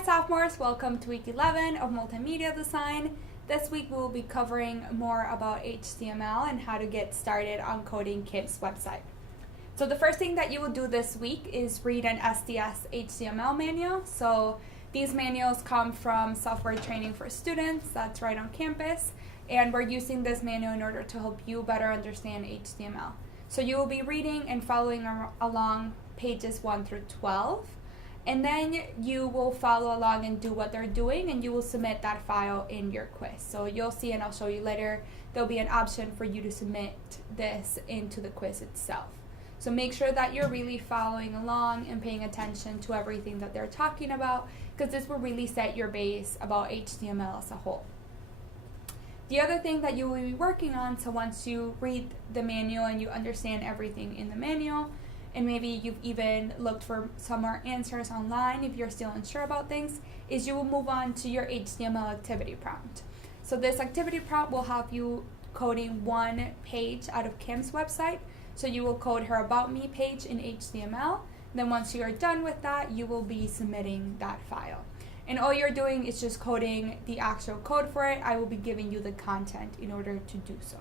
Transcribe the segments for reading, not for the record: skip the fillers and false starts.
Hi sophomores, welcome to week 11 of Multimedia Design. This week we will be covering more about HTML and how to get started on coding Kim's website. So the first thing that you will do this week is read an SDS HTML manual. So these manuals come from Software Training for Students, that's right on campus, and we're using this manual in order to help you better understand HTML. So you will be reading and following along pages 1 through 12. And then you will follow along and do what they're doing, and you will submit that file in your quiz. So you'll see, and I'll show you later, there'll be an option for you to submit this into the quiz itself. So make sure that you're really following along and paying attention to everything that they're talking about, because this will really set your base about HTML as a whole. The other thing that you will be working on, so once you read the manual and you understand everything in the manual, and maybe you've even looked for some more answers online if you're still unsure about things, is you will move on to your HTML activity prompt. So this activity prompt will have you coding one page out of Kim's website. So you will code her About Me page in HTML. Then once you are done with that, you will be submitting that file. And all you're doing is just coding the actual code for it. I will be giving you the content in order to do so.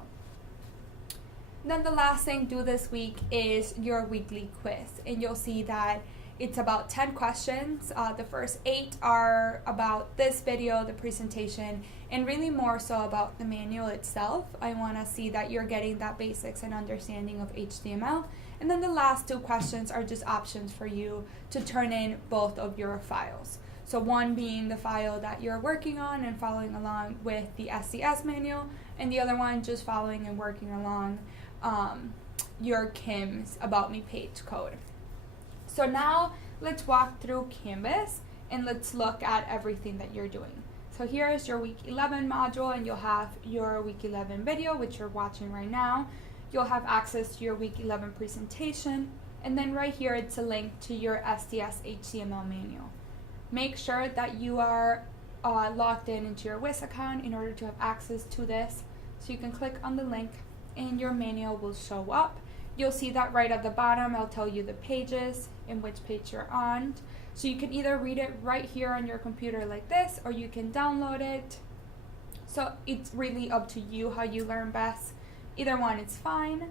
Then the last thing due this week is your weekly quiz, and you'll see that it's about 10 questions. The first 8 are about this video, the presentation, and really more so about the manual itself. I want to see that you're getting that basics and understanding of HTML. And then the last 2 questions are just options for you to turn in both of your files. So one being the file that you're working on and following along with the SDS manual, and the other one just following and working along your Kim's About Me page code. So now let's walk through Canvas and let's look at everything that you're doing. So here is your week 11 module, and you'll have your week 11 video, which you're watching right now. You'll have access to your week 11 presentation, and then right here it's a link to your SDS HTML manual. Make sure that you are logged into your WIS account in order to have access to this. So you can click on the link and your manual will show up. You'll see that right at the bottom, I'll tell you the pages and which page you're on. So you can either read it right here on your computer like this, or you can download it. So it's really up to you how you learn best. Either one is fine.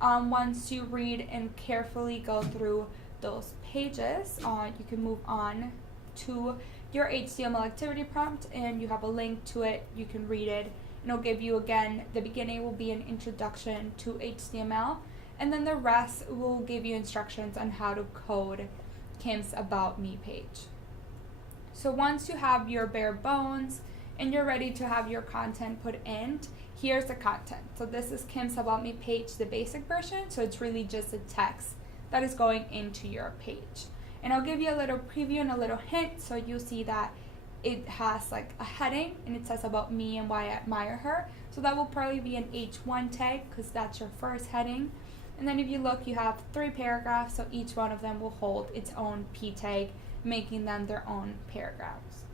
Once you read and carefully go through those pages, you can move on to your HTML activity prompt, and you have a link to it. You can read it. And it'll give you, again, the beginning will be an introduction to HTML, and then the rest will give you instructions on how to code Kim's About Me page. So once you have your bare bones and you're ready to have your content put in, here's the content. So this is Kim's About Me page, the basic version, so it's really just a text that is going into your page. And I'll give you a little preview and a little hint, so you'll see that it has like a heading and it says about me and why I admire her. So that will probably be an H1 tag because that's your first heading. And then if you look, you have 3 paragraphs, so each one of them will hold its own P tag, making them their own paragraphs.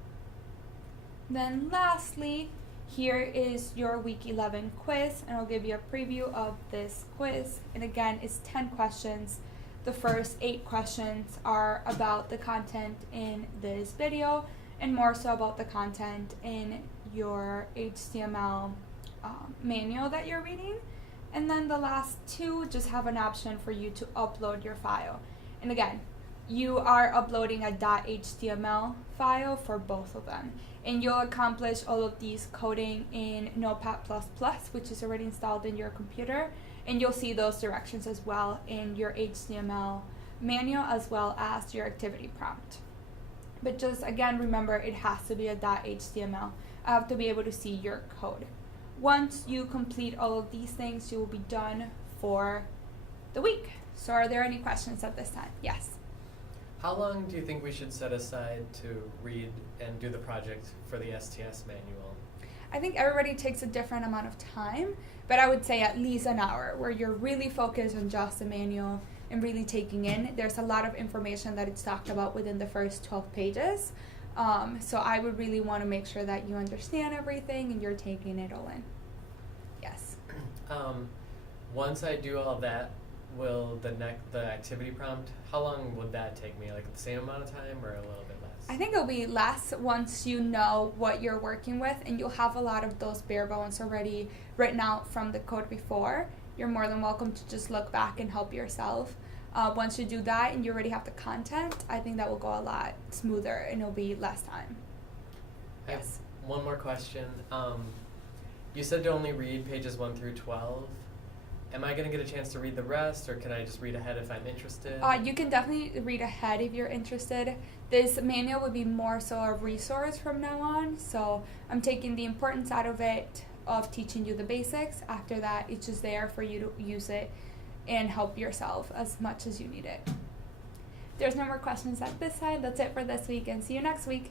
Then lastly, here is your week 11 quiz, and I'll give you a preview of this quiz. And again, it's 10 questions. The first 8 questions are about the content in this video, and more so about the content in your HTML manual that you're reading. And then the last 2 just have an option for you to upload your file. And again, you are uploading a .html file for both of them. And you'll accomplish all of these coding in Notepad++, which is already installed in your computer. And you'll see those directions as well in your HTML manual as well as your activity prompt. But just again, remember, it has to be a .html. I have to be able to see your code. Once you complete all of these things, you will be done for the week. So are there any questions at this time? Yes. How long do you think we should set aside to read and do the project for the STS manual? I think everybody takes a different amount of time, but I would say at least an hour where you're really focused on just the manual and really taking in. There's a lot of information that it's talked about within the first 12 pages. So I would really want to make sure that you understand everything and you're taking it all in. Yes. Once I do all that, will the activity prompt, how long would that take me? Like the same amount of time or a little bit less? I I think it'll be less once you know what you're working with and you'll have a lot of those bare bones already written out from the code before. You're more than welcome to just look back and help yourself. Once you do that and you already have the content, I think that will go a lot smoother and it'll be less time. I have Yes. one more question. You said to only read pages 1 through 12. Am I going to get a chance to read the rest, or can I just read ahead if I'm interested? You can definitely read ahead if you're interested. This manual would be more so a resource from now on, so I'm taking the importance out of it, of teaching you the basics. After that, it's just there for you to use it and help yourself as much as you need it. There's no more questions at this side. That's it for this week, and see you next week.